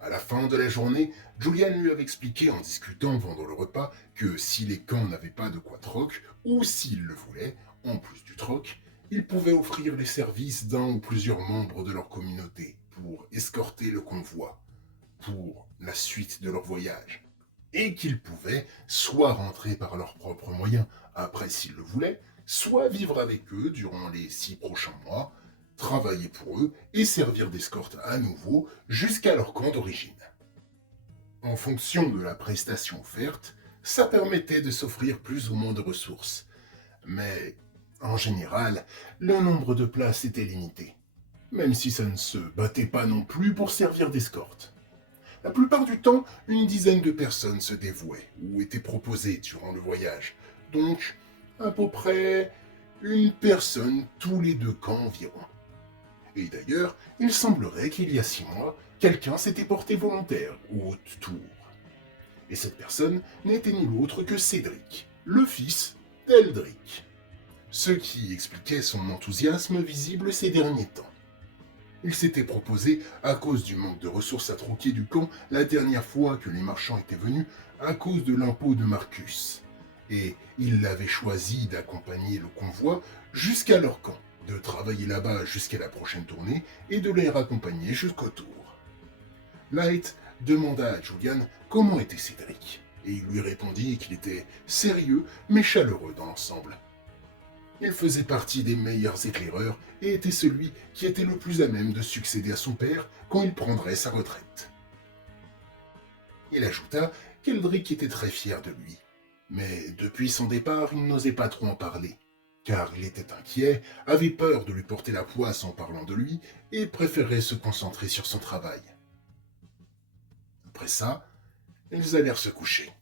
À la fin de la journée, Julian lui avait expliqué en discutant pendant le repas que si les camps n'avaient pas de quoi troc, ou s'ils le voulaient, en plus du troc, ils pouvaient offrir les services d'un ou plusieurs membres de leur communauté pour escorter le convoi, pour la suite de leur voyage. Et qu'ils pouvaient soit rentrer par leurs propres moyens après s'ils le voulaient, soit vivre avec eux durant les 6 prochains mois, travailler pour eux et servir d'escorte à nouveau jusqu'à leur camp d'origine. En fonction de la prestation offerte, ça permettait de s'offrir plus ou moins de ressources. Mais, en général, le nombre de places était limité, même si ça ne se battait pas non plus pour servir d'escorte. La plupart du temps, une dizaine de personnes se dévouaient ou étaient proposées durant le voyage, donc à peu près une personne tous les 2 camps environ. Et d'ailleurs, il semblerait qu'il y a 6 mois, quelqu'un s'était porté volontaire au haute tour. Et cette personne n'était nul autre que Cédric, le fils d'Eldric. Ce qui expliquait son enthousiasme visible ces derniers temps. Il s'était proposé, à cause du manque de ressources à troquer du camp la dernière fois que les marchands étaient venus, à cause de l'impôt de Marcus. Et il avait choisi d'accompagner le convoi jusqu'à leur camp, de travailler là-bas jusqu'à la prochaine tournée et de les raccompagner jusqu'au tour. Light demanda à Julian comment était Cédric, et il lui répondit qu'il était sérieux mais chaleureux dans l'ensemble. Il faisait partie des meilleurs éclaireurs et était celui qui était le plus à même de succéder à son père quand il prendrait sa retraite. Il ajouta qu'Eldric était très fier de lui, mais depuis son départ, il n'osait pas trop en parler, car il était inquiet, avait peur de lui porter la poisse en parlant de lui et préférait se concentrer sur son travail. Après ça, ils allèrent se coucher.